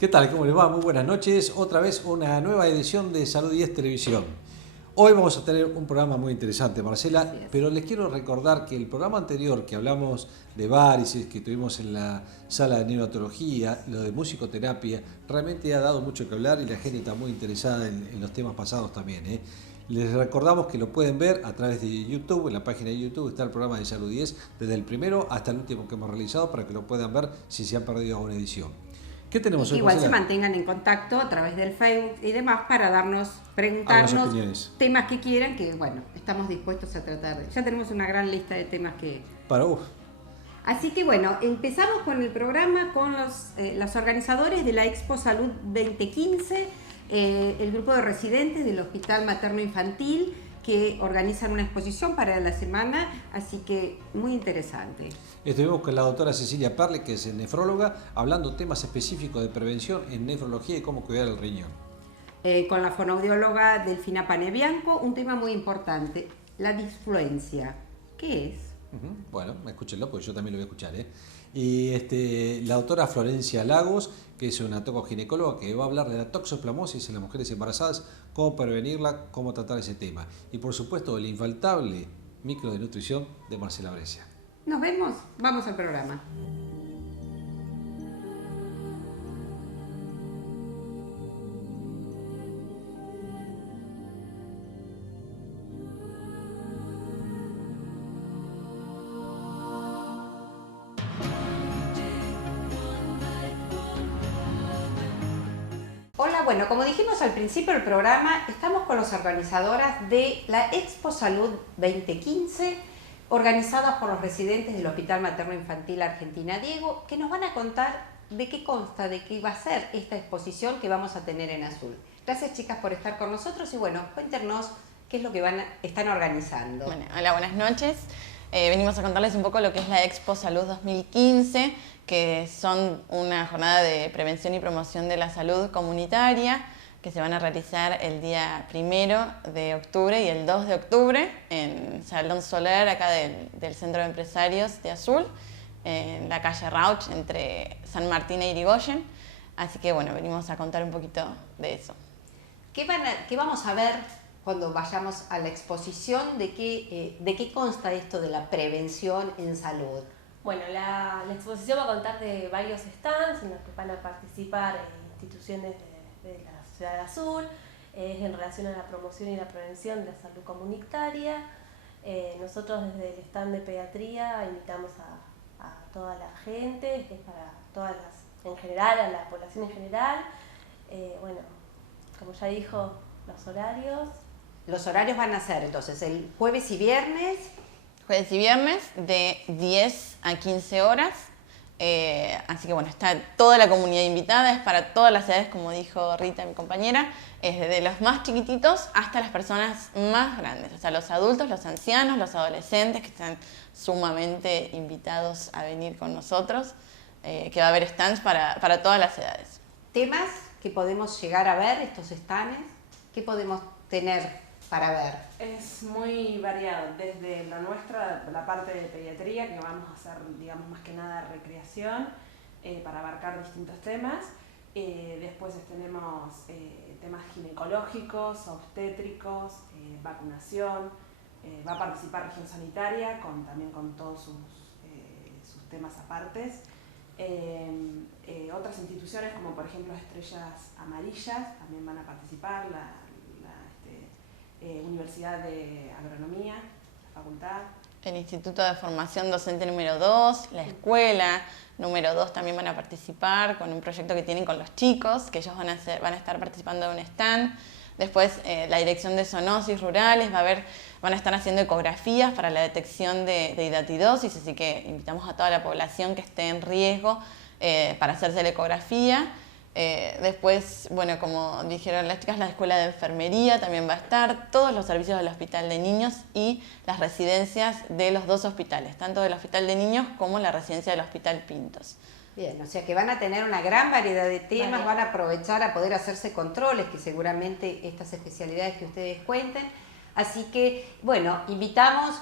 ¿Qué tal? ¿Cómo les va? Muy buenas noches. Otra vez una nueva edición de Salud 10 Televisión. Hoy vamos a tener un programa muy interesante, Marcela, pero les quiero recordar que el programa anterior que hablamos de varices, que tuvimos en la sala de neonatología, lo de musicoterapia, realmente ha dado mucho que hablar y la gente está muy interesada en los temas pasados también, ¿eh? Les recordamos que lo pueden ver a través de YouTube, en la página de YouTube está el programa de Salud 10, desde el primero hasta el último que hemos realizado, para que lo puedan ver si se han perdido alguna edición. ¿Qué tenemos y que hoy, igual Marcela? se mantengan en contacto a través del Facebook y demás para Algunas preguntarnos opiniones. temas que quieran, que bueno, estamos dispuestos a tratar. Ya tenemos una gran lista de temas que... Para Así que bueno, empezamos con el programa con los organizadores de la Expo Salud 2015, el grupo de residentes del Hospital Materno Infantil, que organizan una exposición para la semana, así que muy interesante. Estuvimos con la doctora Cecilia Perle, que es nefróloga, hablando temas específicos de prevención en nefrología y cómo cuidar el riñón. Con la fonoaudióloga Delfina Panebianco, un tema muy importante, la disfluencia. ¿Qué es? Bueno, escúchenlo porque yo también lo voy a escuchar, ¿eh? Y la doctora Florencia Lagos, que es una tocoginecóloga, que va a hablar de la toxoplasmosis en las mujeres embarazadas, cómo prevenirla, cómo tratar ese tema. Y por supuesto, el infaltable micro de nutrición de Marcela Brescia. Nos vemos, vamos al programa. Hola, bueno, como dijimos al principio del programa, estamos con las organizadoras de la Expo Salud 2015, organizada por los residentes del Hospital Materno Infantil Argentina Diego, que nos van a contar de qué consta, de qué va a ser esta exposición que vamos a tener en Azul. Gracias, chicas, por estar con nosotros y bueno, cuéntenos qué es lo que están organizando. Bueno, hola, buenas noches. Venimos a contarles un poco lo que es la Expo Salud 2015, que son una jornada de prevención y promoción de la salud comunitaria que se van a realizar el día 1 de octubre y el 2 de octubre en Salón Soler, acá del Centro de Empresarios de Azul, en la calle Rauch, entre San Martín e Irigoyen. Así que bueno, venimos a contar un poquito de eso. ¿Qué vamos a ver cuando vayamos a la exposición? ¿De qué consta esto de la prevención en salud? Bueno, la exposición va a contar de varios stands en los que van a participar instituciones de la Ciudad de Azul, en relación a la promoción y la prevención de la salud comunitaria. Nosotros desde el stand de pediatría invitamos a toda la gente, que es para todas en general, a la población en general. Bueno, como ya dijo, los horarios. Los horarios van a ser entonces el jueves y viernes. Jueves y viernes de 10 a 15 horas. Así que bueno, está toda la comunidad invitada, es para todas las edades, como dijo Rita, mi compañera, es desde los más chiquititos hasta las personas más grandes, o sea, los adultos, los ancianos, los adolescentes, que están sumamente invitados a venir con nosotros, que va a haber stands para todas las edades. Temas que podemos llegar a ver, estos stands, ¿qué podemos tener para ver? Es muy variado, desde la nuestra, la parte de pediatría, que vamos a hacer, digamos, más que nada recreación, para abarcar distintos temas. Después tenemos temas ginecológicos, obstétricos, vacunación. Va a participar región sanitaria, también con todos sus temas apartes. Otras instituciones, como por ejemplo Estrellas Amarillas, también van a participar, Universidad de Agronomía, la facultad. El Instituto de Formación Docente número 2, la escuela número 2 también van a participar con un proyecto que tienen con los chicos, que ellos van a estar participando de un stand. Después la Dirección de Zoonosis Rurales van a estar haciendo ecografías para la detección de hidatidosis, así que invitamos a toda la población que esté en riesgo para hacerse la ecografía. Después, bueno, como dijeron las chicas, la escuela de enfermería también va a estar, todos los servicios del hospital de niños y las residencias de los dos hospitales, tanto del hospital de niños como la residencia del hospital Pintos. Bien, o sea que van a tener una gran variedad de temas, van a aprovechar a poder hacerse controles, que seguramente estas especialidades que ustedes cuenten. Así que, bueno, invitamos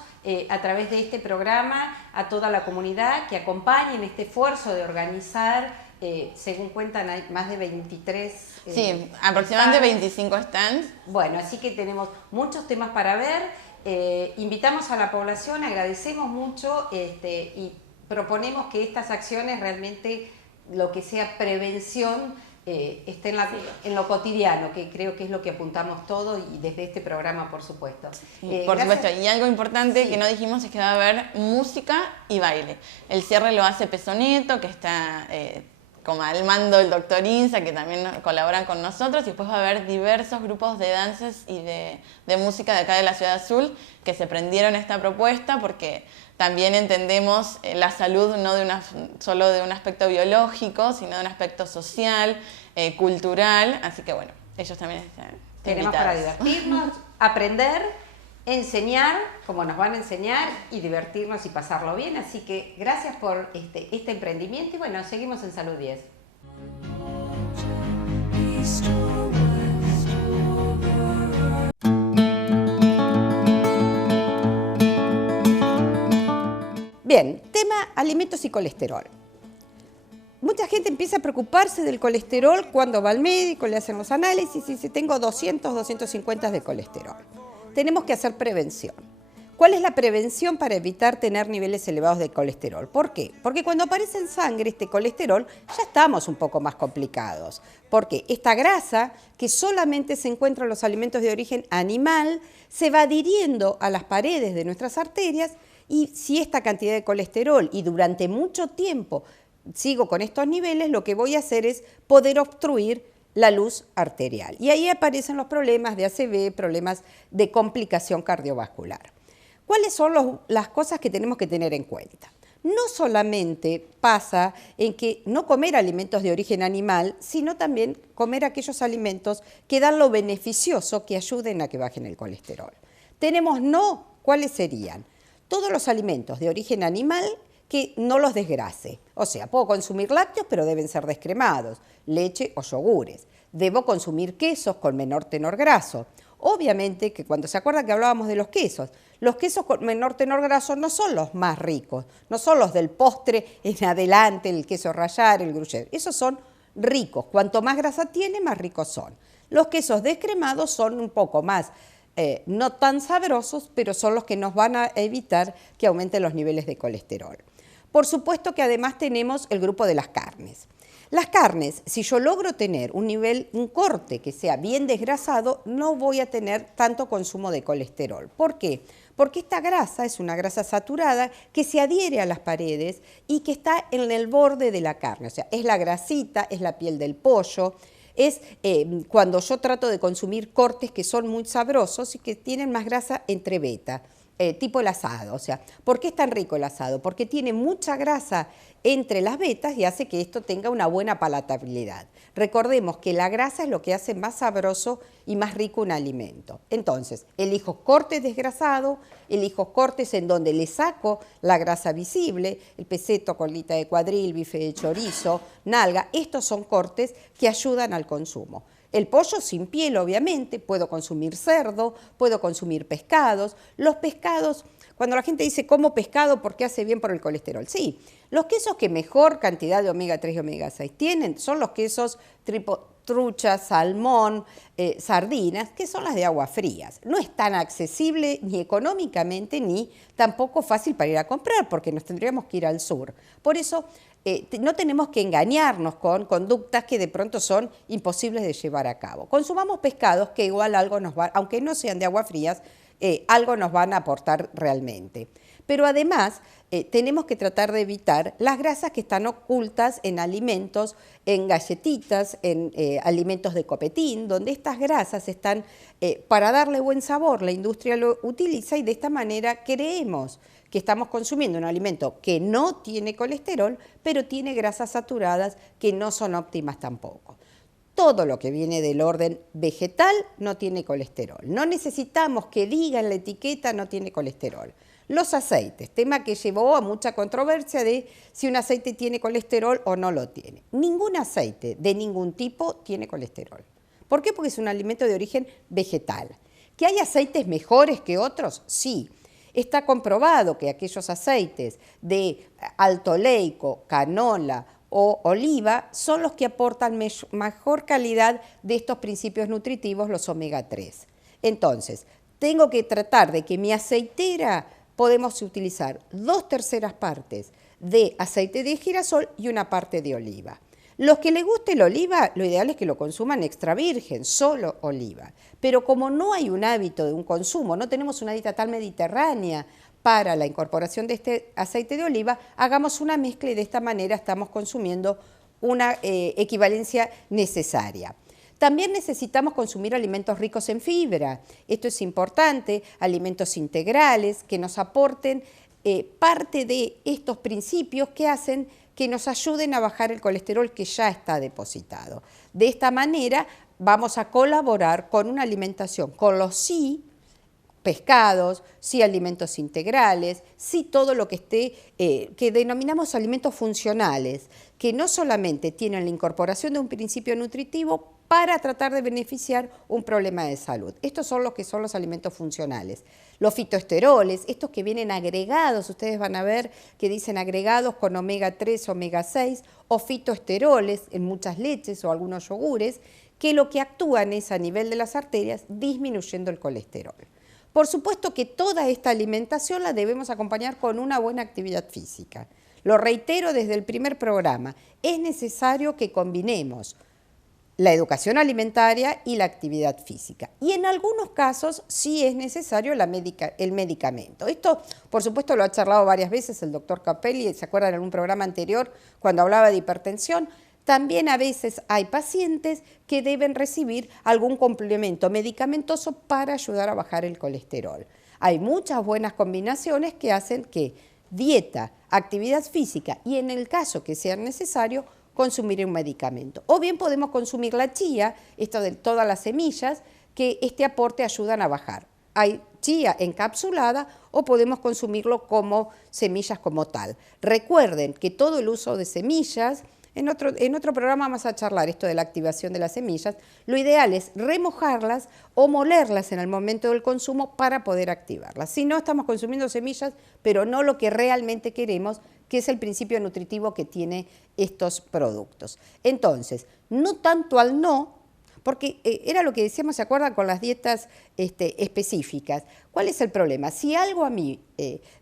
a través de este programa a toda la comunidad que acompañe en este esfuerzo de organizar según cuentan hay más de 23 Sí, aproximadamente stands. 25 stands. Bueno, así que tenemos muchos temas para ver. Invitamos a la población, agradecemos mucho y proponemos que estas acciones realmente, lo que sea prevención, esté en lo cotidiano, que creo que es lo que apuntamos todos y desde este programa, por supuesto. Por Gracias. supuesto, y algo importante Sí. que no dijimos es que va a haber música y baile. El cierre lo hace Pesoneto, que está como al mando del doctor Insa, que también colaboran con nosotros, y después va a haber diversos grupos de danzas y de música de acá de la Ciudad Azul que se prendieron a esta propuesta porque también entendemos la salud no solo de un aspecto biológico, sino de un aspecto social, cultural, así que bueno, ellos también están Tenemos invitados. para divertirnos, aprender, enseñar, como nos van a enseñar, y divertirnos y pasarlo bien. Así que gracias por este emprendimiento y bueno, seguimos en Salud 10. Bien, tema alimentos y colesterol. Mucha gente empieza a preocuparse del colesterol cuando va al médico, le hacen los análisis y dice, tengo 200, 250 de colesterol. Tenemos que hacer prevención. ¿Cuál es la prevención para evitar tener niveles elevados de colesterol? ¿Por qué? Porque cuando aparece en sangre este colesterol ya estamos un poco más complicados. Porque esta grasa, que solamente se encuentra en los alimentos de origen animal, se va adhiriendo a las paredes de nuestras arterias y si esta cantidad de colesterol y durante mucho tiempo sigo con estos niveles, lo que voy a hacer es poder obstruir la luz arterial. Y ahí aparecen los problemas de ACV, problemas de complicación cardiovascular. ¿Cuáles son las cosas que tenemos que tener en cuenta? No solamente pasa en que no comer alimentos de origen animal, sino también comer aquellos alimentos que dan lo beneficioso que ayuden a que bajen el colesterol. Tenemos ¿cuáles serían? Todos los alimentos de origen animal que no los desgrase. O sea, puedo consumir lácteos, pero deben ser descremados, leche o yogures. Debo consumir quesos con menor tenor graso. Obviamente que cuando se acuerdan que hablábamos de los quesos con menor tenor graso no son los más ricos, no son los del postre en adelante, el queso rallar, el gruyère. Esos son ricos. Cuanto más grasa tiene, más ricos son. Los quesos descremados son un poco más no tan sabrosos, pero son los que nos van a evitar que aumenten los niveles de colesterol. Por supuesto que además tenemos el grupo de las carnes. Las carnes, si yo logro tener un corte que sea bien desgrasado, no voy a tener tanto consumo de colesterol. ¿Por qué? Porque esta grasa es una grasa saturada que se adhiere a las paredes y que está en el borde de la carne. O sea, es la grasita, es la piel del pollo, es cuando yo trato de consumir cortes que son muy sabrosos y que tienen más grasa entre beta. Tipo el asado, o sea, ¿por qué es tan rico el asado? Porque tiene mucha grasa entre las vetas y hace que esto tenga una buena palatabilidad. Recordemos que la grasa es lo que hace más sabroso y más rico un alimento. Entonces, elijo cortes desgrasados, elijo cortes en donde le saco la grasa visible, el peseto, colita de cuadril, bife de chorizo, nalga, estos son cortes que ayudan al consumo. El pollo sin piel, obviamente, puedo consumir cerdo, puedo consumir pescados. Los pescados, cuando la gente dice como pescado porque hace bien por el colesterol, sí, los quesos que mejor cantidad de omega 3 y omega 6 tienen son los quesos trucha, salmón, sardinas, que son las de aguas frías. No es tan accesible ni económicamente ni tampoco fácil para ir a comprar porque nos tendríamos que ir al sur. Por eso no tenemos que engañarnos con conductas que de pronto son imposibles de llevar a cabo. Consumamos pescados que igual algo nos va, aunque no sean de aguas frías, algo nos van a aportar realmente. Pero además tenemos que tratar de evitar las grasas que están ocultas en alimentos, en galletitas, en alimentos de copetín, donde estas grasas están para darle buen sabor. La industria lo utiliza y de esta manera creemos que estamos consumiendo un alimento que no tiene colesterol, pero tiene grasas saturadas que no son óptimas tampoco. Todo lo que viene del orden vegetal no tiene colesterol. No necesitamos que diga en la etiqueta no tiene colesterol. Los aceites, tema que llevó a mucha controversia de si un aceite tiene colesterol o no lo tiene. Ningún aceite de ningún tipo tiene colesterol. ¿Por qué? Porque es un alimento de origen vegetal. ¿Que hay aceites mejores que otros? Sí. Está comprobado que aquellos aceites de alto oleico, canola o oliva son los que aportan mejor calidad de estos principios nutritivos, los omega 3. Entonces, tengo que tratar de que mi aceitera podemos utilizar 2/3 partes de aceite de girasol y una parte de oliva. Los que les guste el oliva, lo ideal es que lo consuman extra virgen, solo oliva. Pero como no hay un hábito de un consumo, no tenemos una dieta tan mediterránea para la incorporación de este aceite de oliva, hagamos una mezcla y de esta manera estamos consumiendo una equivalencia necesaria. También necesitamos consumir alimentos ricos en fibra. Esto es importante, alimentos integrales que nos aporten parte de estos principios que hacen que nos ayuden a bajar el colesterol que ya está depositado. De esta manera vamos a colaborar con una alimentación con los sí pescados, sí alimentos integrales, sí todo lo que esté, que denominamos alimentos funcionales, que no solamente tienen la incorporación de un principio nutritivo para tratar de beneficiar un problema de salud. Estos son los que son los alimentos funcionales. Los fitoesteroles, estos que vienen agregados, ustedes van a ver que dicen agregados con omega 3, omega 6, o fitoesteroles en muchas leches o algunos yogures, que lo que actúan es a nivel de las arterias disminuyendo el colesterol. Por supuesto que toda esta alimentación la debemos acompañar con una buena actividad física. Lo reitero desde el primer programa, es necesario que combinemos la educación alimentaria y la actividad física. Y en algunos casos sí es necesario el medicamento. Esto, por supuesto, lo ha charlado varias veces el doctor Capelli, ¿se acuerdan en un programa anterior cuando hablaba de hipertensión? También a veces hay pacientes que deben recibir algún complemento medicamentoso para ayudar a bajar el colesterol. Hay muchas buenas combinaciones que hacen que dieta, actividad física y en el caso que sea necesario, consumir un medicamento. O bien podemos consumir la chía, esto de todas las semillas, que este aporte ayudan a bajar. Hay chía encapsulada o podemos consumirlo como semillas como tal. Recuerden que todo el uso de semillas, en otro programa vamos a charlar esto de la activación de las semillas, lo ideal es remojarlas o molerlas en el momento del consumo para poder activarlas. Si no, estamos consumiendo semillas, pero no lo que realmente queremos, que es el principio nutritivo que tiene estos productos. Entonces, no tanto al no, porque era lo que decíamos, ¿se acuerdan? Con las dietas específicas. ¿Cuál es el problema? Si algo a mí,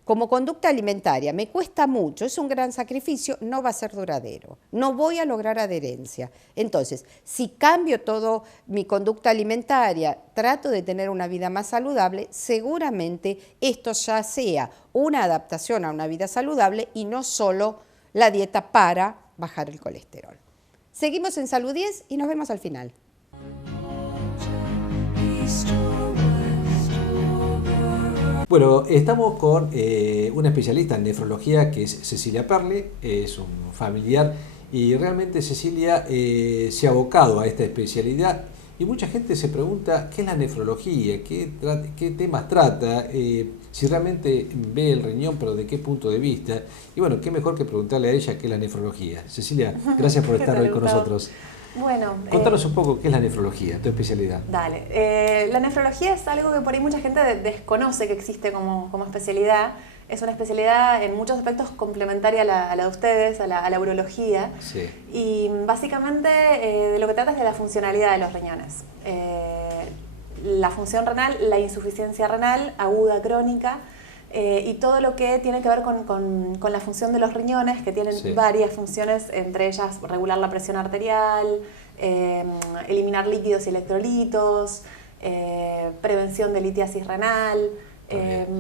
como conducta alimentaria, me cuesta mucho, es un gran sacrificio, no va a ser duradero. No voy a lograr adherencia. Entonces, si cambio todo mi conducta alimentaria, trato de tener una vida más saludable, seguramente esto ya sea una adaptación a una vida saludable y no solo la dieta para bajar el colesterol. Seguimos en Salud 10 y nos vemos al final. Bueno, estamos con una especialista en nefrología que es Cecilia Perle, es un familiar y realmente Cecilia se ha abocado a esta especialidad y mucha gente se pregunta qué es la nefrología, qué temas trata, si realmente ve el riñón, pero de qué punto de vista. Y bueno, qué mejor que preguntarle a ella qué es la nefrología. Cecilia, gracias por estar hoy con nosotros. Bueno, contanos un poco qué es la nefrología, tu especialidad. Dale. La nefrología es algo que por ahí mucha gente desconoce que existe como especialidad. Es una especialidad en muchos aspectos complementaria a la de ustedes, a la urología. Sí. Y básicamente de lo que trata es de la funcionalidad de los riñones. La función renal, la insuficiencia renal aguda, crónica, y todo lo que tiene que ver con la función de los riñones, que tienen varias funciones, entre ellas regular la presión arterial, eliminar líquidos y electrolitos, prevención de litiasis renal.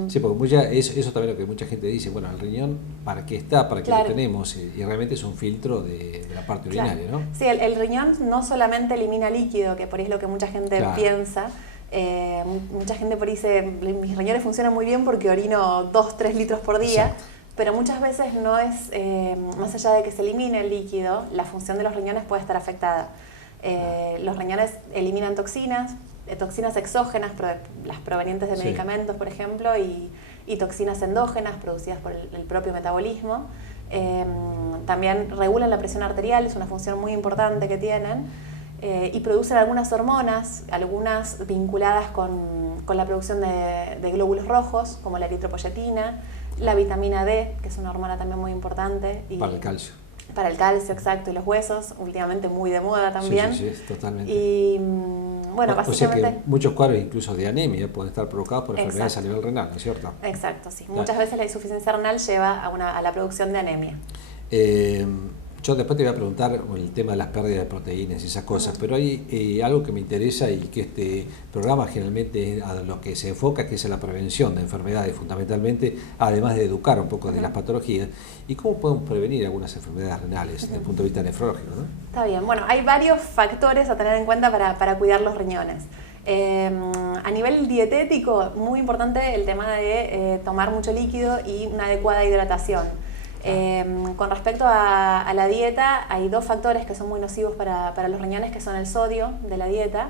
Sí, porque eso también lo que mucha gente dice, bueno, el riñón, ¿para qué está? ¿Para qué lo tenemos? Y realmente es un filtro de la parte urinaria, ¿no? Sí, el riñón no solamente elimina líquido, que por ahí es lo que mucha gente piensa. Mucha gente por ahí dice, mis riñones funcionan muy bien porque orino 2-3 litros por día. Exacto. Pero muchas veces no es, más allá de que se elimine el líquido, la función de los riñones puede estar afectada. Los riñones eliminan toxinas exógenas, las provenientes de medicamentos, por ejemplo, y toxinas endógenas producidas por el propio metabolismo. También regulan la presión arterial, es una función muy importante que tienen. Y producen algunas hormonas, algunas vinculadas con la producción de glóbulos rojos, como la eritropoyetina, la vitamina D, que es una hormona también muy importante. Para el calcio. Para el calcio, exacto, y los huesos, últimamente muy de moda también. Sí, totalmente. Y bueno, básicamente... O sea que muchos cuadros incluso de anemia pueden estar provocados por enfermedades a nivel renal, ¿no es cierto? Exacto, sí. Claro. Muchas veces la insuficiencia renal lleva a la producción de anemia. Yo después te voy a preguntar el tema de las pérdidas de proteínas y esas cosas, pero hay algo que me interesa y que este programa generalmente a lo que se enfoca, que es en la prevención de enfermedades fundamentalmente, además de educar un poco de las patologías, y cómo podemos prevenir algunas enfermedades renales desde el punto de vista nefrológico, ¿no? Está bien, bueno, hay varios factores a tener en cuenta para cuidar los riñones. A nivel dietético, muy importante el tema de tomar mucho líquido y una adecuada hidratación. Con respecto a la dieta, hay dos factores que son muy nocivos para los riñones, que son el sodio de la dieta.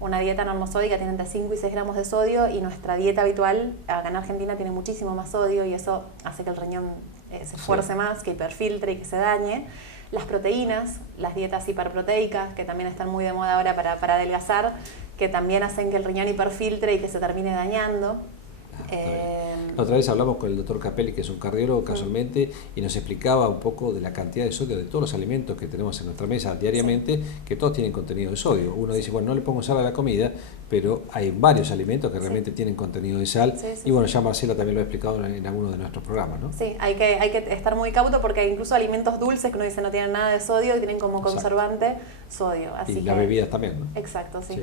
Una dieta normosódica tiene entre 5 y 6 gramos de sodio, y nuestra dieta habitual acá en Argentina tiene muchísimo más sodio, y eso hace que el riñón se esfuerce más, que hiperfiltre y que se dañe. Las proteínas, las dietas hiperproteicas, que también están muy de moda ahora para adelgazar, que también hacen que el riñón hiperfiltre y que se termine dañando. La otra vez hablamos con el doctor Capelli, que es un cardiólogo casualmente, y nos explicaba un poco de la cantidad de sodio de todos los alimentos que tenemos en nuestra mesa diariamente, que todos tienen contenido de sodio. Uno dice, bueno, no le pongo sal a la comida, pero hay varios alimentos que realmente tienen contenido de sal, y bueno, ya Marcela también lo ha explicado en alguno de nuestros programas, ¿no? Sí, hay que estar muy cauto, porque hay incluso alimentos dulces que uno dice no tienen nada de sodio y tienen como conservante sodio. Así y las bebidas también, ¿no? Exacto, sí.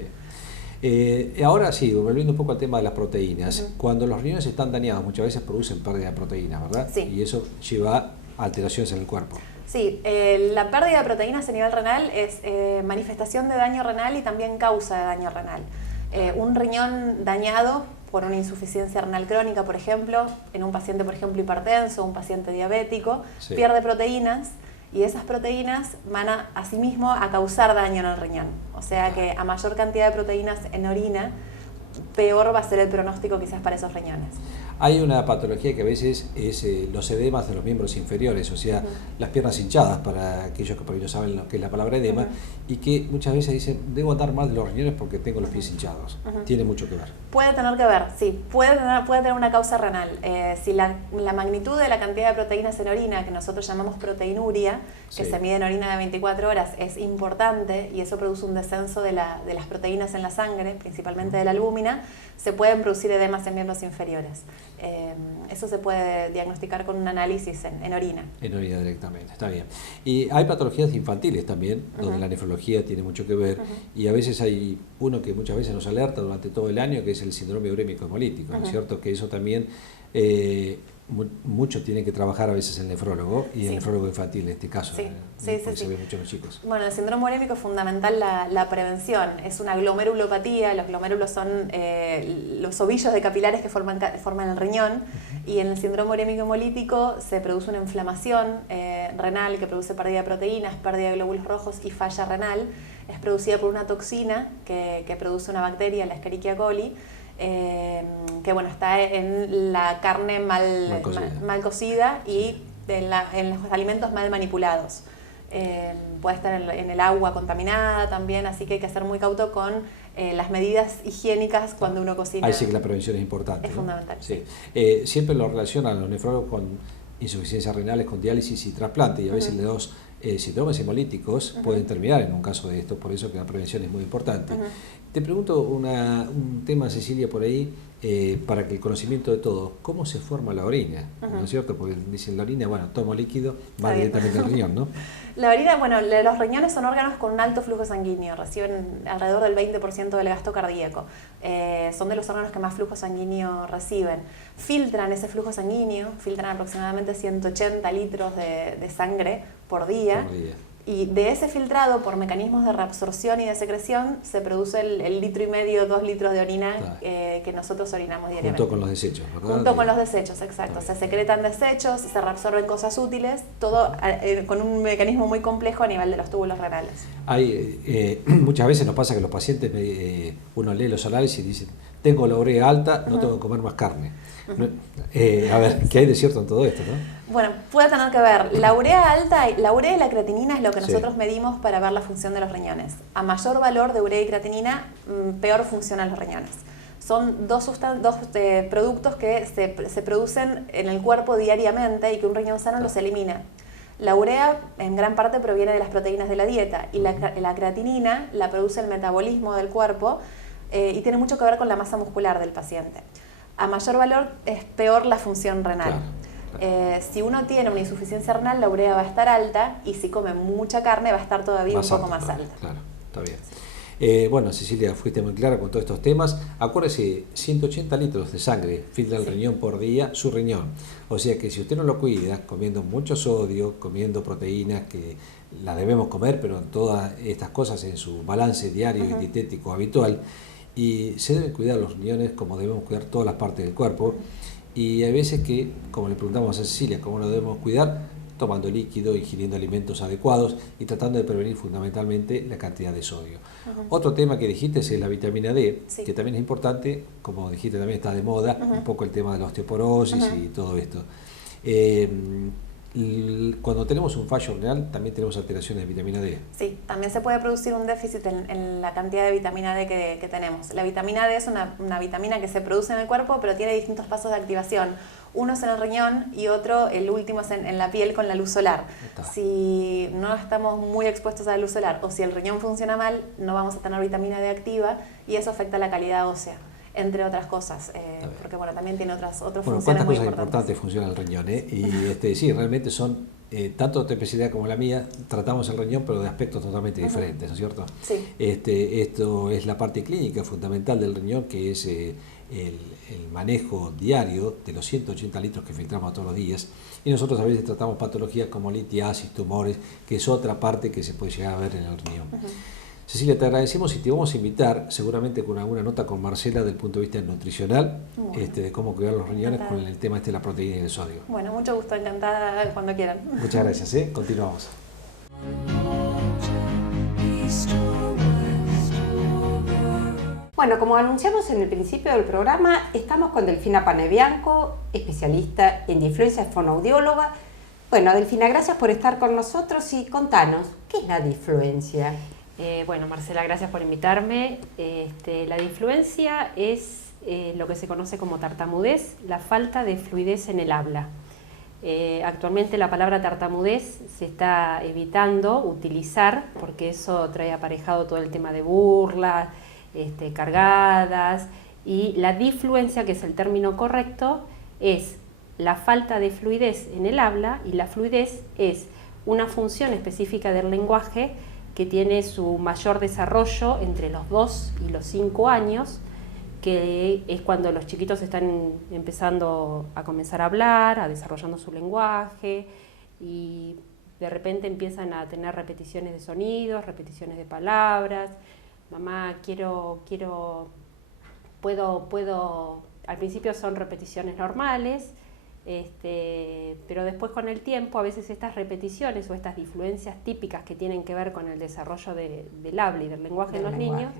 Ahora sí, volviendo un poco al tema de las proteínas, cuando los riñones están dañados muchas veces producen pérdida de proteínas, ¿verdad? Sí. Y eso lleva a alteraciones en el cuerpo. Sí, la pérdida de proteínas a nivel renal es manifestación de daño renal y también causa de daño renal. Un riñón dañado por una insuficiencia renal crónica, por ejemplo, en un paciente, por ejemplo, hipertenso, un paciente diabético, pierde proteínas, y esas proteínas van asimismo a causar daño en el riñón. O sea que a mayor cantidad de proteínas en orina, peor va a ser el pronóstico quizás para esos riñones. Hay una patología que a veces es los edemas de los miembros inferiores, o sea, las piernas hinchadas, para aquellos que por ahí no saben lo que es la palabra edema, y que muchas veces dicen, debo andar mal de los riñones porque tengo los pies hinchados. Tiene mucho que ver. Puede tener que ver, sí, puede tener una causa renal. Si la magnitud de la cantidad de proteínas en orina, que nosotros llamamos proteinuria, que se mide en orina de 24 horas, es importante, y eso produce un descenso de las proteínas en la sangre, principalmente de la albúmina, se pueden producir edemas en miembros inferiores. Eso se puede diagnosticar con un análisis en orina. En orina directamente, está bien. Y hay patologías infantiles también, donde la nefrología tiene mucho que ver, y a veces hay uno que muchas veces nos alerta durante todo el año, que es el síndrome urémico hemolítico, ¿no es cierto? Que eso también mucho tiene que trabajar a veces el nefrólogo, y el nefrólogo infantil en este caso, se ve mucho en los chicos. Bueno, el síndrome urémico es fundamental la prevención. Es una glomerulopatía. Los glomérulos son los ovillos de capilares que forman el riñón, y en el síndrome urémico hemolítico se produce una inflamación renal que produce pérdida de proteínas, pérdida de glóbulos rojos y falla renal. Es producida por una toxina que produce una bacteria, la Escherichia coli, que bueno, está en la carne mal cocida y en los alimentos mal manipulados. Puede estar en el agua contaminada también, así que hay que ser muy cauto con las medidas higiénicas cuando uno cocina. Ahí sí que la prevención es importante. Es fundamental. Sí. Siempre lo relacionan los nefrólogos con insuficiencias renales, con diálisis y trasplante, y a veces los síndromes hemolíticos pueden terminar en un caso de esto, por eso que la prevención es muy importante. Te pregunto un tema, Cecilia, por ahí, para que el conocimiento de todo, ¿cómo se forma la orina? ¿No es cierto? Porque dicen la orina, bueno, tomo líquido, va directamente al riñón, ¿no? La orina, bueno, los riñones son órganos con un alto flujo sanguíneo, reciben alrededor del 20% del gasto cardíaco. Son de los órganos que más flujo sanguíneo reciben. Filtran ese flujo sanguíneo, filtran aproximadamente 180 litros de sangre por día. Y de ese filtrado, por mecanismos de reabsorción y de secreción, se produce el litro y medio, 2 litros de orina que nosotros orinamos diariamente. Junto con los desechos, ¿verdad? Junto con los desechos, exacto. Se secretan desechos, se reabsorben cosas útiles, todo con un mecanismo muy complejo a nivel de los túbulos renales. Muchas veces nos pasa que los pacientes, uno lee los análisis y dice, tengo la urea alta, no tengo que comer más carne. A ver, ¿qué hay de cierto en todo esto, no? Bueno, puede tener que ver. La urea alta, la urea y la creatinina es lo que nosotros medimos para ver la función de los riñones. A mayor valor de urea y creatinina, peor funcionan los riñones. Son dos productos que se producen en el cuerpo diariamente y que un riñón sano los elimina. La urea en gran parte proviene de las proteínas de la dieta y la creatinina la produce el metabolismo del cuerpo y tiene mucho que ver con la masa muscular del paciente. A mayor valor es peor la función renal. Claro. Si uno tiene una insuficiencia renal, la urea va a estar alta y si come mucha carne va a estar todavía un poco más alta. Claro, está bien. Bueno, Cecilia, fuiste muy clara con todos estos temas. Acuérdese, 180 litros de sangre filtra el riñón por día, su riñón. O sea que si usted no lo cuida, comiendo mucho sodio, comiendo proteínas que las debemos comer, pero en todas estas cosas en su balance diario y dietético habitual, y se deben cuidar los riñones como debemos cuidar todas las partes del cuerpo. Y hay veces que, como le preguntamos a Cecilia, ¿cómo lo debemos cuidar? Tomando líquido, ingiriendo alimentos adecuados y tratando de prevenir fundamentalmente la cantidad de sodio. Otro tema que dijiste es la vitamina D, que también es importante, como dijiste también está de moda, un poco el tema de la osteoporosis y todo esto. Cuando tenemos un fallo renal también tenemos alteraciones de vitamina D. Sí, también se puede producir un déficit en la cantidad de vitamina D que tenemos. La vitamina D es una vitamina que se produce en el cuerpo, pero tiene distintos pasos de activación. Uno es en el riñón y otro, el último, es en la piel con la luz solar. Si no estamos muy expuestos a la luz solar o si el riñón funciona mal, no vamos a tener vitamina D activa y eso afecta la calidad ósea, entre otras cosas, porque bueno, también tiene otras funciones muy importantes. ¿Cuántas cosas importantes funciona el riñón? Y sí, realmente son, tanto tu especialidad como la mía, tratamos el riñón pero de aspectos totalmente diferentes, ¿no es cierto? Sí. Esto es la parte clínica fundamental del riñón, que es el manejo diario de los 180 litros que filtramos todos los días, y nosotros a veces tratamos patologías como litiasis, tumores, que es otra parte que se puede llegar a ver en el riñón. Cecilia, te agradecemos y te vamos a invitar seguramente con alguna nota con Marcela del punto de vista nutricional, de cómo cuidar los riñones con el tema de la proteína y el sodio. Bueno, mucho gusto, encantada cuando quieran. Muchas gracias, continuamos. Bueno, como anunciamos en el principio del programa, estamos con Delfina Panebianco, especialista en difluencia, fonoaudióloga. Bueno, Delfina, gracias por estar con nosotros y contanos, ¿qué es la difluencia? Bueno, Marcela, gracias por invitarme. La difluencia es lo que se conoce como tartamudez, la falta de fluidez en el habla. Actualmente la palabra tartamudez se está evitando utilizar porque eso trae aparejado todo el tema de burlas, cargadas, y la difluencia, que es el término correcto, es la falta de fluidez en el habla, y la fluidez es una función específica del lenguaje que tiene su mayor desarrollo entre los 2 y los 5 años, que es cuando los chiquitos están empezando a comenzar a hablar, a desarrollando su lenguaje, y de repente empiezan a tener repeticiones de sonidos, repeticiones de palabras. Mamá, puedo, al principio son repeticiones normales, pero después con el tiempo a veces estas repeticiones o estas difluencias típicas que tienen que ver con el desarrollo del habla y del lenguaje en los niños,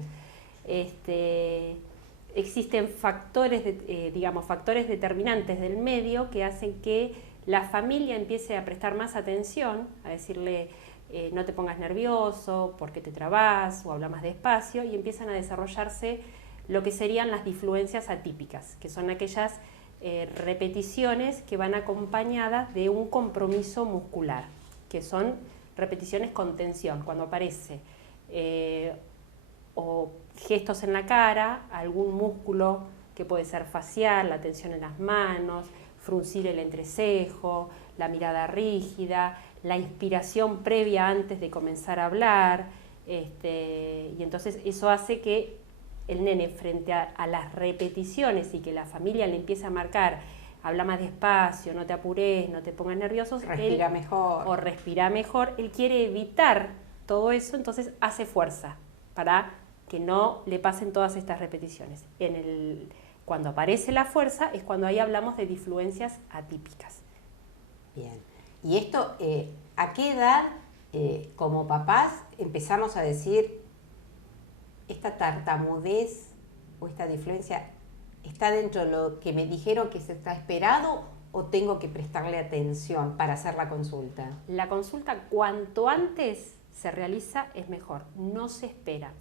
existen factores determinantes del medio que hacen que la familia empiece a prestar más atención, a decirle no te pongas nervioso, porque te trabas, o habla más despacio, y empiezan a desarrollarse lo que serían las difluencias atípicas, que son aquellas repeticiones que van acompañadas de un compromiso muscular, que son repeticiones con tensión, cuando aparece o gestos en la cara, algún músculo que puede ser facial, la tensión en las manos, fruncir el entrecejo, la mirada rígida, la inspiración previa antes de comenzar a hablar, y entonces eso hace que el nene, frente a las repeticiones y que la familia le empiece a marcar, habla más despacio, no te apures, no te pongas nervioso, respira mejor, él quiere evitar todo eso, entonces hace fuerza para que no le pasen todas estas repeticiones. Cuando aparece la fuerza es cuando ahí hablamos de difluencias atípicas. Bien. Y esto, ¿a qué edad, como papás, empezamos a decir esta tartamudez o esta difluencia está dentro de lo que me dijeron que se está esperado, o tengo que prestarle atención para hacer la consulta? La consulta cuanto antes se realiza es mejor, no se espera.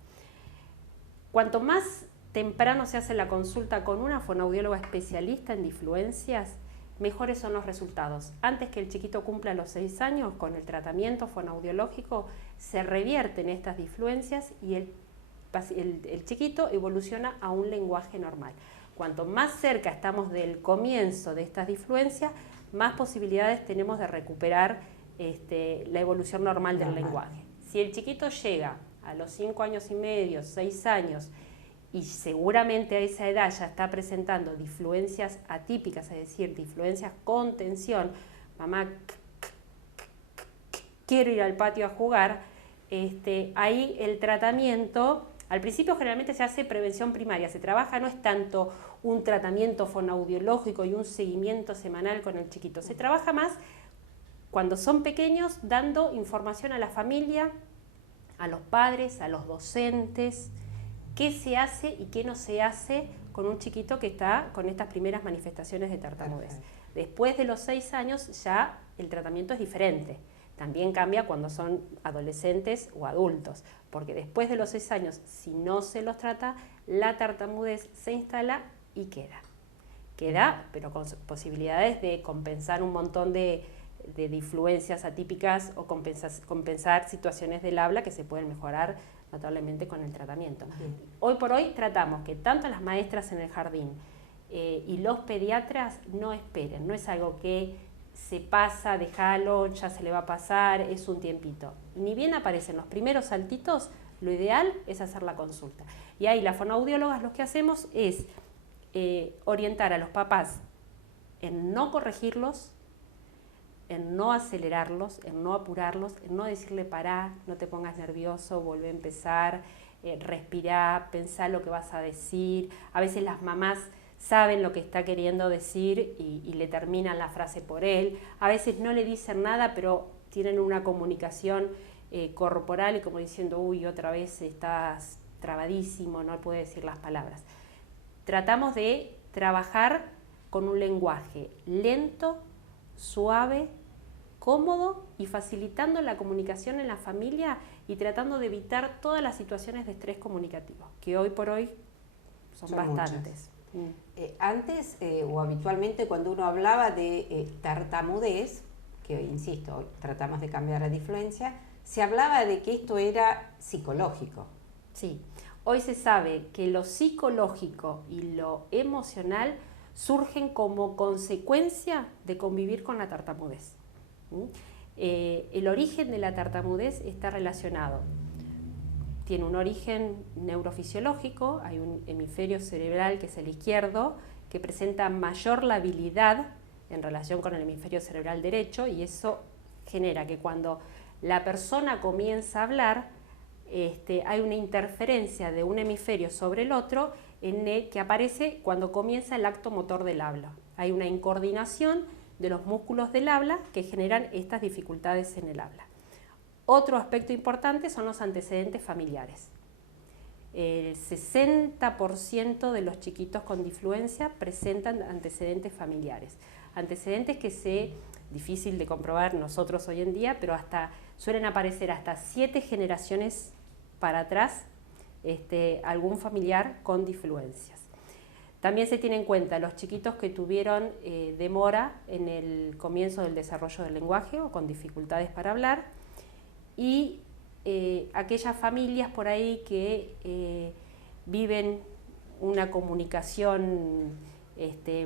Cuanto más temprano se hace la consulta con una fonoaudióloga especialista en difluencias, mejores son los resultados. Antes que el chiquito cumpla los 6 años, con el tratamiento fonoaudiológico se revierten estas disfluencias y el chiquito evoluciona a un lenguaje normal. Cuanto más cerca estamos del comienzo de estas disfluencias, más posibilidades tenemos de recuperar la evolución normal del lenguaje. Si el chiquito llega a los 5 años y medio, 6 años, y seguramente a esa edad ya está presentando disfluencias atípicas, es decir, disfluencias con tensión, mamá, quiero ir al patio a jugar, ahí el tratamiento, al principio generalmente se hace prevención primaria, se trabaja, no es tanto un tratamiento fonoaudiológico y un seguimiento semanal con el chiquito, se trabaja más cuando son pequeños dando información a la familia, a los padres, a los docentes, qué se hace y qué no se hace con un chiquito que está con estas primeras manifestaciones de tartamudez. Perfecto. Después de los 6 años ya el tratamiento es diferente. También cambia cuando son adolescentes o adultos, porque después de los 6 años, si no se los trata, la tartamudez se instala y queda. Queda, pero con posibilidades de compensar un montón de disfluencias atípicas o compensar situaciones del habla que se pueden mejorar notablemente con el tratamiento. Hoy por hoy tratamos que tanto las maestras en el jardín y los pediatras no esperen, no es algo que se pasa, déjalo, ya se le va a pasar, es un tiempito. Ni bien aparecen los primeros saltitos, lo ideal es hacer la consulta. Y ahí las fonoaudiólogas lo que hacemos es orientar a los papás en no corregirlos, en no acelerarlos, en no apurarlos, en no decirle pará, no te pongas nervioso, volvé a empezar, respirá, pensá lo que vas a decir. A veces las mamás saben lo que está queriendo decir y le terminan la frase por él. A veces no le dicen nada, pero tienen una comunicación corporal y como diciendo, uy, otra vez estás trabadísimo, no puede decir las palabras. Tratamos de trabajar con un lenguaje lento, suave, cómodo y facilitando la comunicación en la familia y tratando de evitar todas las situaciones de estrés comunicativo, que hoy por hoy son bastantes. Antes o habitualmente cuando uno hablaba de tartamudez, que hoy insisto, hoy tratamos de cambiar la disfluencia, se hablaba de que esto era psicológico. Sí, hoy se sabe que lo psicológico y lo emocional surgen como consecuencia de convivir con la tartamudez. El origen de la tartamudez está relacionado, tiene un origen neurofisiológico, hay un hemisferio cerebral que es el izquierdo, que presenta mayor labilidad en relación con el hemisferio cerebral derecho y eso genera que cuando la persona comienza a hablar, hay una interferencia de un hemisferio sobre el otro que aparece cuando comienza el acto motor del habla. Hay una incoordinación de los músculos del habla que generan estas dificultades en el habla. Otro aspecto importante son los antecedentes familiares. El 60% de los chiquitos con disfluencia presentan antecedentes familiares. Antecedentes que difícil de comprobar nosotros hoy en día, pero suelen aparecer hasta 7 generaciones para atrás algún familiar con disfluencias. También se tiene en cuenta los chiquitos que tuvieron demora en el comienzo del desarrollo del lenguaje o con dificultades para hablar y aquellas familias por ahí que viven una comunicación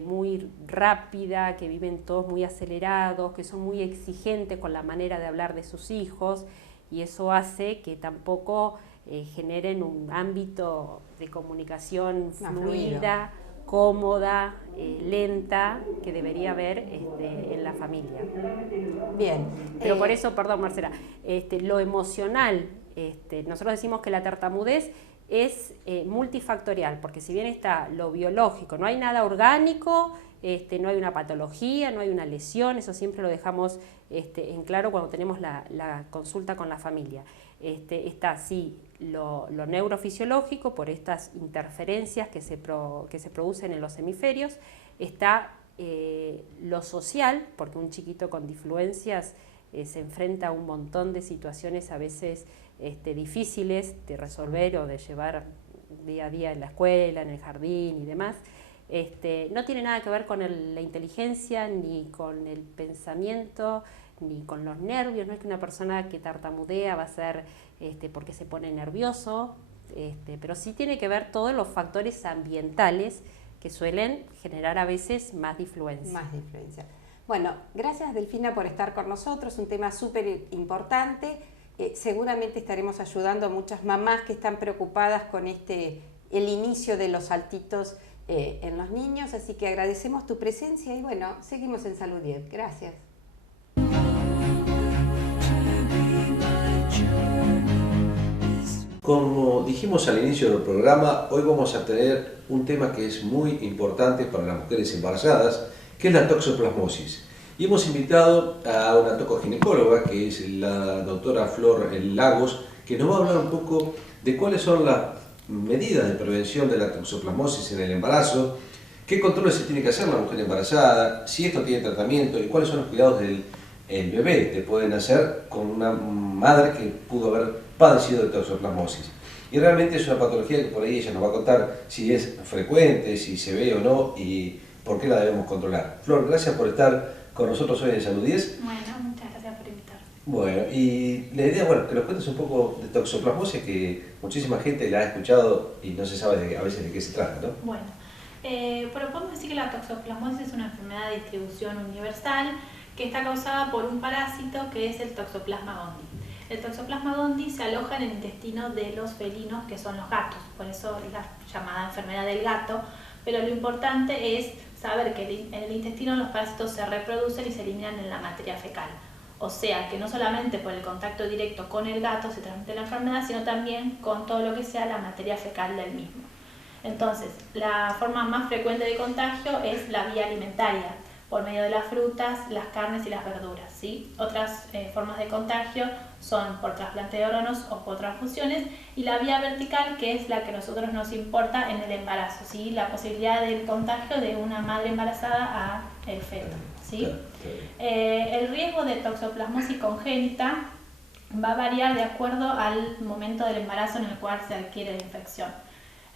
muy rápida, que viven todos muy acelerados, que son muy exigentes con la manera de hablar de sus hijos y eso hace que tampoco generen un ámbito de comunicación fluida, cómoda, lenta, que debería haber en la familia. Bien. Pero por eso, perdón Marcela, lo emocional, nosotros decimos que la tartamudez es multifactorial, porque si bien está lo biológico, no hay nada orgánico, no hay una patología, no hay una lesión, eso siempre lo dejamos en claro cuando tenemos la consulta con la familia. Está sí lo neurofisiológico por estas interferencias que se producen en los hemisferios, está lo social, porque un chiquito con disfluencias se enfrenta a un montón de situaciones a veces difíciles de resolver o de llevar día a día en la escuela, en el jardín y demás. No tiene nada que ver con la inteligencia, ni con el pensamiento, ni con los nervios. No es que una persona que tartamudea va a ser porque se pone nervioso, pero sí tiene que ver todos los factores ambientales que suelen generar a veces más difluencia. Más difluencia. Bueno, gracias Delfina por estar con nosotros, un tema súper importante. Seguramente estaremos ayudando a muchas mamás que están preocupadas con el inicio de los saltitos en los niños, así que agradecemos tu presencia y bueno, seguimos en Salud 10. Gracias. Como dijimos al inicio del programa, hoy vamos a tener un tema que es muy importante para las mujeres embarazadas, que es la toxoplasmosis. Y hemos invitado a una tocoginecóloga, que es la doctora Flor Lagos, que nos va a hablar un poco de cuáles son las medidas de prevención de la toxoplasmosis en el embarazo, qué controles se tiene que hacer la mujer embarazada, si esto tiene tratamiento y cuáles son los cuidados del bebé que pueden hacer con una madre que pudo haber padecido de toxoplasmosis. Y realmente es una patología que por ahí ella nos va a contar si es frecuente, si se ve o no y por qué la debemos controlar. Flor, gracias por estar con nosotros hoy en Salud 10. Bueno, muchas gracias por invitarme. Bueno, y la idea, que nos cuentes un poco de toxoplasmosis, que muchísima gente la ha escuchado y no se sabe a veces de qué se trata, ¿no? Bueno, pero podemos decir que la toxoplasmosis es una enfermedad de distribución universal que está causada por un parásito que es el Toxoplasma gondii. El Toxoplasma gondii se aloja en el intestino de los felinos, que son los gatos, por eso es la llamada enfermedad del gato, pero lo importante es saber que en el intestino los parásitos se reproducen y se eliminan en la materia fecal. O sea, que no solamente por el contacto directo con el gato se transmite la enfermedad, sino también con todo lo que sea la materia fecal del mismo. Entonces, la forma más frecuente de contagio es la vía alimentaria, por medio de las frutas, las carnes y las verduras, ¿sí? Otras formas de contagio son por trasplante de órganos o por transfusiones, y la vía vertical, que es la que a nosotros nos importa en el embarazo, ¿sí? La posibilidad del contagio de una madre embarazada a el feto, ¿sí? El riesgo de toxoplasmosis congénita va a variar de acuerdo al momento del embarazo en el cual se adquiere la infección.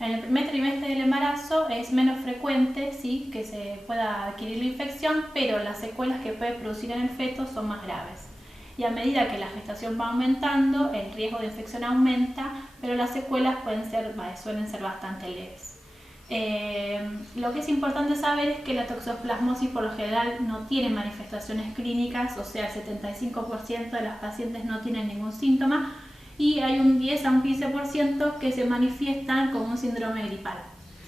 En el primer trimestre del embarazo es menos frecuente, ¿sí?, que se pueda adquirir la infección, pero las secuelas que puede producir en el feto son más graves. Y a medida que la gestación va aumentando, el riesgo de infección aumenta, pero las secuelas suelen ser bastante leves. Lo que es importante saber es que la toxoplasmosis por lo general no tiene manifestaciones clínicas, o sea, el 75% de las pacientes no tienen ningún síntoma, y hay un 10 a un 15% que se manifiestan como un síndrome gripal,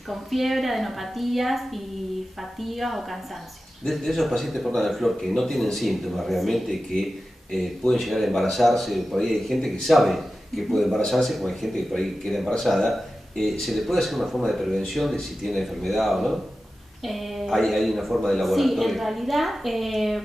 con fiebre, adenopatías y fatiga o cansancio. De esos pacientes, por la Flor, que no tienen síntomas realmente, que pueden llegar a embarazarse, por ahí hay gente que sabe que puede embarazarse, como hay gente que por ahí queda embarazada, ¿se le puede hacer una forma de prevención de si tiene enfermedad o no? ¿Hay una forma de laboratorio? Sí, en realidad,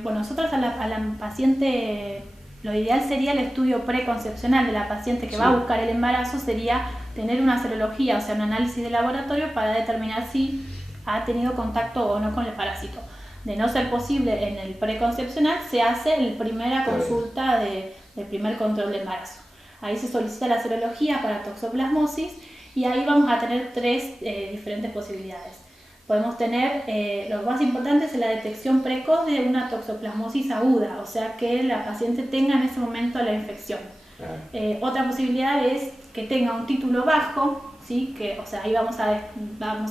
nosotros a la paciente, lo ideal sería el estudio preconcepcional de la paciente que va a buscar el embarazo, sería tener una serología, o sea, un análisis de laboratorio para determinar si ha tenido contacto o no con el parásito. De no ser posible en el preconcepcional, se hace la primera consulta del primer control de embarazo. Ahí se solicita la serología para toxoplasmosis y ahí vamos a tener tres diferentes posibilidades. Podemos tener, lo más importante es la detección precoz de una toxoplasmosis aguda, o sea que la paciente tenga en ese momento la infección. Otra posibilidad es que tenga un título bajo, ¿sí? O sea, ahí vamos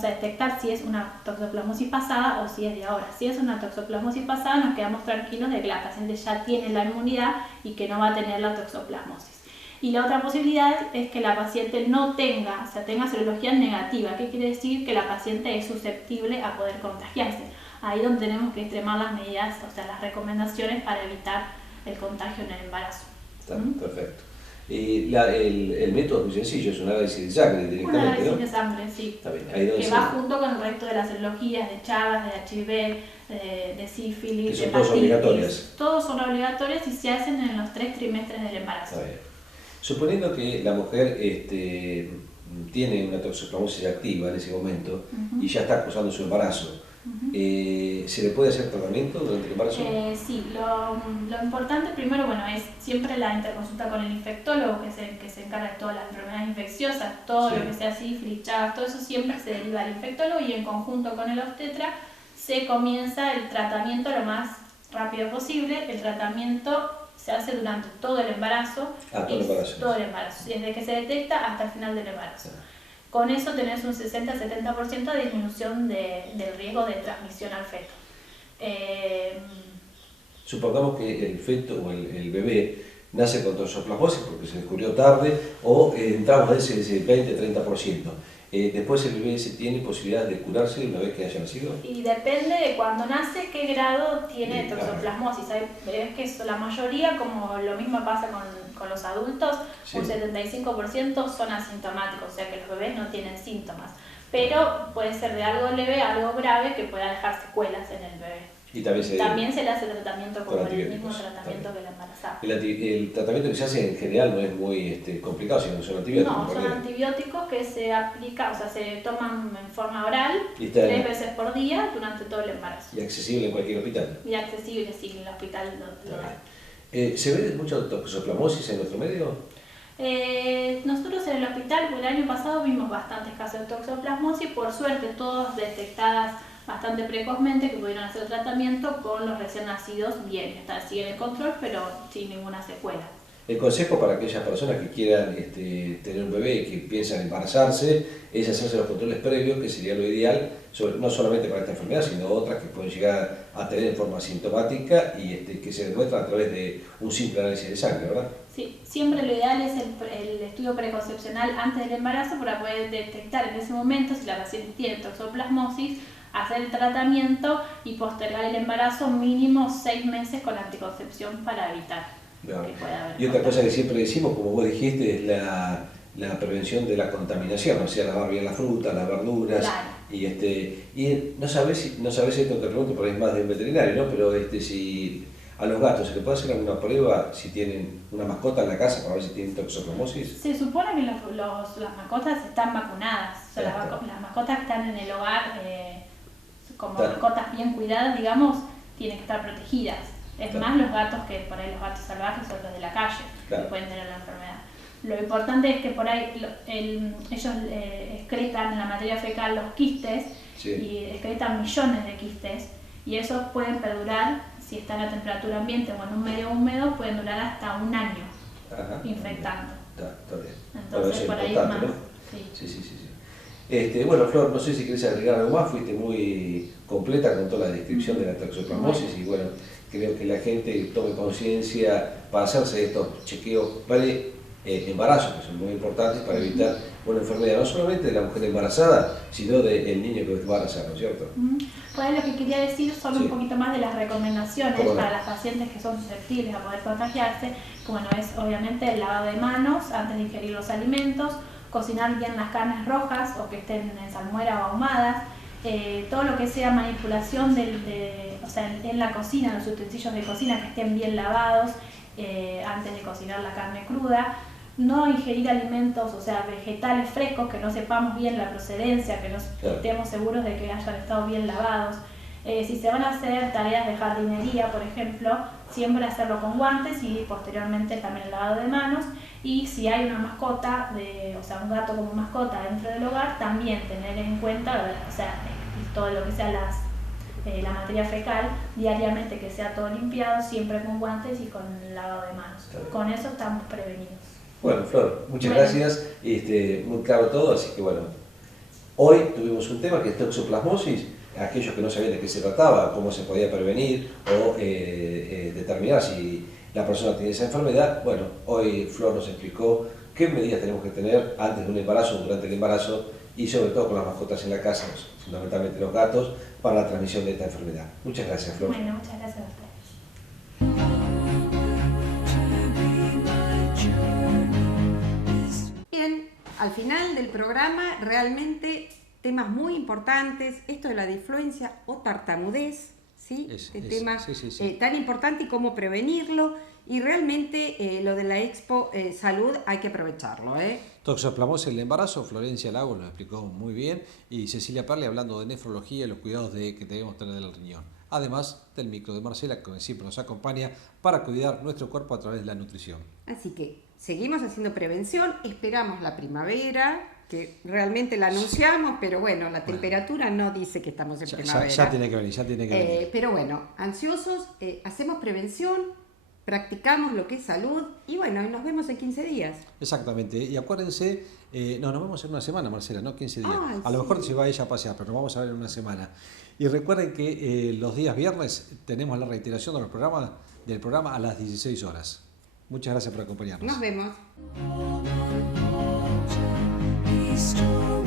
a detectar si es una toxoplasmosis pasada o si es de ahora. Si es una toxoplasmosis pasada, nos quedamos tranquilos de que la paciente ya tiene la inmunidad y que no va a tener la toxoplasmosis. Y la otra posibilidad es que la paciente no tenga, o sea, tenga serología negativa. ¿Qué quiere decir? Que la paciente es susceptible a poder contagiarse. Ahí donde tenemos que extremar las medidas, o sea, las recomendaciones para evitar el contagio en el embarazo. Está, perfecto. Y el método es muy sencillo, es un análisis de sangre directamente, un análisis, ¿no? de sangre, sí. Está bien. Ahí que va junto con el resto de las serologías de Chagas, de HIV, de sífilis, que son de todas hepatitis. obligatorias. Todos son obligatorios y se hacen en los 3 trimestres del embarazo. Está bien. Suponiendo que la mujer tiene una toxoplasmosis activa en ese momento y ya está acusando su embarazo, ¿Se le puede hacer tratamiento durante el embarazo? Sí, lo importante primero, bueno, es siempre la interconsulta con el infectólogo que se encarga de todas las enfermedades infecciosas, todo lo que sea sífilis, Chagas, todo eso siempre se deriva al infectólogo y en conjunto con el obstetra se comienza el tratamiento lo más rápido posible. El tratamiento se hace durante todo el embarazo. Todo el embarazo, desde que se detecta hasta el final del embarazo. Con eso tenés un 60-70% de disminución del riesgo de transmisión al feto. Supongamos que el feto o el bebé nace con toxoplasmosis porque se descubrió tarde o entramos en ese 20-30%. Después el bebé tiene posibilidades de curarse una vez que haya nacido. Y depende de cuando nace qué grado tiene toxoplasmosis. Hay bebés que la mayoría, como lo mismo pasa con los adultos, un 75% son asintomáticos, o sea que los bebés no tienen síntomas. Pero puede ser de algo leve a algo grave que pueda dejar secuelas en el bebé. Y también se le hace tratamiento con el mismo tratamiento que la embarazada. El tratamiento que se hace en general no es muy complicado, sino son antibióticos. No, son antibióticos que se aplican, o sea, se toman en forma oral 3 veces por día durante todo el embarazo. Y accesible en cualquier hospital. Y accesible, sí, en el hospital local. ¿Se ve mucho toxoplasmosis en nuestro medio? Nosotros en el hospital el año pasado vimos bastantes casos de toxoplasmosis, por suerte todos detectadas bastante precozmente, que pudieron hacer tratamiento con los recién nacidos bien, siguen en control pero sin ninguna secuela. El consejo para aquellas personas que quieran tener un bebé y que piensan embarazarse es hacerse los controles previos, que sería lo ideal, no solamente para esta enfermedad, sino otras que pueden llegar a tener en forma asintomática y que se demuestran a través de un simple análisis de sangre, ¿verdad? Sí, siempre lo ideal es el estudio preconcepcional antes del embarazo para poder detectar en ese momento si la paciente tiene toxoplasmosis, hacer el tratamiento y postergar el embarazo mínimo 6 meses con anticoncepción para evitar que pueda haber. Y otra cosa que siempre decimos, como vos dijiste, es la prevención de la contaminación, o sea, lavar bien las frutas, las verduras. Claro. Y no sabés esto, te pregunto, porque es más de un veterinario, ¿no? Pero si a los gatos se les puede hacer alguna prueba si tienen una mascota en la casa para ver si tienen toxoplasmosis. Se supone que las mascotas están vacunadas, o sea, las mascotas que están en el hogar, como mascotas bien cuidadas, digamos, tienen que estar protegidas. Es más los gatos que por ahí los gatos salvajes son los de la calle, que pueden tener la enfermedad. Lo importante es que por ahí ellos excretan en la materia fecal los quistes y excretan millones de quistes y esos pueden perdurar, si están a temperatura ambiente o en un medio húmedo, pueden durar hasta un año infectando. Está bien. Entonces por ahí es más. ¿No? Sí. Bueno, Flor, no sé si querés agregar algo más, fuiste muy completa con toda la descripción de la toxoplasmosis y bueno, creo que la gente tome conciencia para hacerse estos chequeos embarazo, que son muy importantes para evitar una enfermedad no solamente de la mujer embarazada, sino del niño que va a nacer, ¿no es cierto? Pues lo que quería decir son un poquito más de las recomendaciones para las pacientes que son susceptibles a poder contagiarse, que bueno, es obviamente el lavado de manos antes de ingerir los alimentos, cocinar bien las carnes rojas o que estén en salmuera o ahumadas, todo lo que sea manipulación o sea, en la cocina, los utensilios de cocina que estén bien lavados antes de cocinar la carne cruda, no ingerir alimentos, o sea, vegetales frescos que no sepamos bien la procedencia, que no estemos seguros de que hayan estado bien lavados. Si se van a hacer tareas de jardinería, por ejemplo, siempre hacerlo con guantes y posteriormente también el lavado de manos. Y si hay una mascota, o sea, un gato como mascota dentro del hogar, también tener en cuenta, o sea, todo lo que sea la materia fecal, diariamente que sea todo limpiado, siempre con guantes y con lavado de manos. Con eso estamos prevenidos. Bueno, Flor, muchas gracias. Muy claro todo, así que bueno, hoy tuvimos un tema que es toxoplasmosis. Aquellos que no sabían de qué se trataba, cómo se podía prevenir o determinar si la persona tiene esa enfermedad. Bueno, hoy Flor nos explicó qué medidas tenemos que tener antes de un embarazo, durante el embarazo y sobre todo con las mascotas en la casa, fundamentalmente los gatos, para la transmisión de esta enfermedad. Muchas gracias, Flor. Bueno, muchas gracias a ustedes. Bien, al final del programa realmente temas muy importantes, esto de la disfluencia o tartamudez, ¿sí? Tema tan importante y cómo prevenirlo, y realmente lo de la Expo Salud hay que aprovecharlo, Toxoplasmosis en el embarazo, Florencia Lago lo explicó muy bien, y Cecilia Perli hablando de nefrología y los cuidados que debemos tener del riñón. Además del micro de Marcela, que siempre nos acompaña para cuidar nuestro cuerpo a través de la nutrición. Así que seguimos haciendo prevención, esperamos la primavera, que realmente la anunciamos, pero bueno, la temperatura no dice que estamos en primavera. Ya tiene que venir, Pero bueno, ansiosos, hacemos prevención, practicamos lo que es salud y bueno, y nos vemos en 15 días. Exactamente, y acuérdense, nos vemos en una semana, Marcela, no 15 días. Ay, a lo mejor se va ella a pasear, pero nos vamos a ver en una semana. Y recuerden que los días viernes tenemos la reiteración del programa a las 16 horas. Muchas gracias por acompañarnos. Nos vemos. Strong.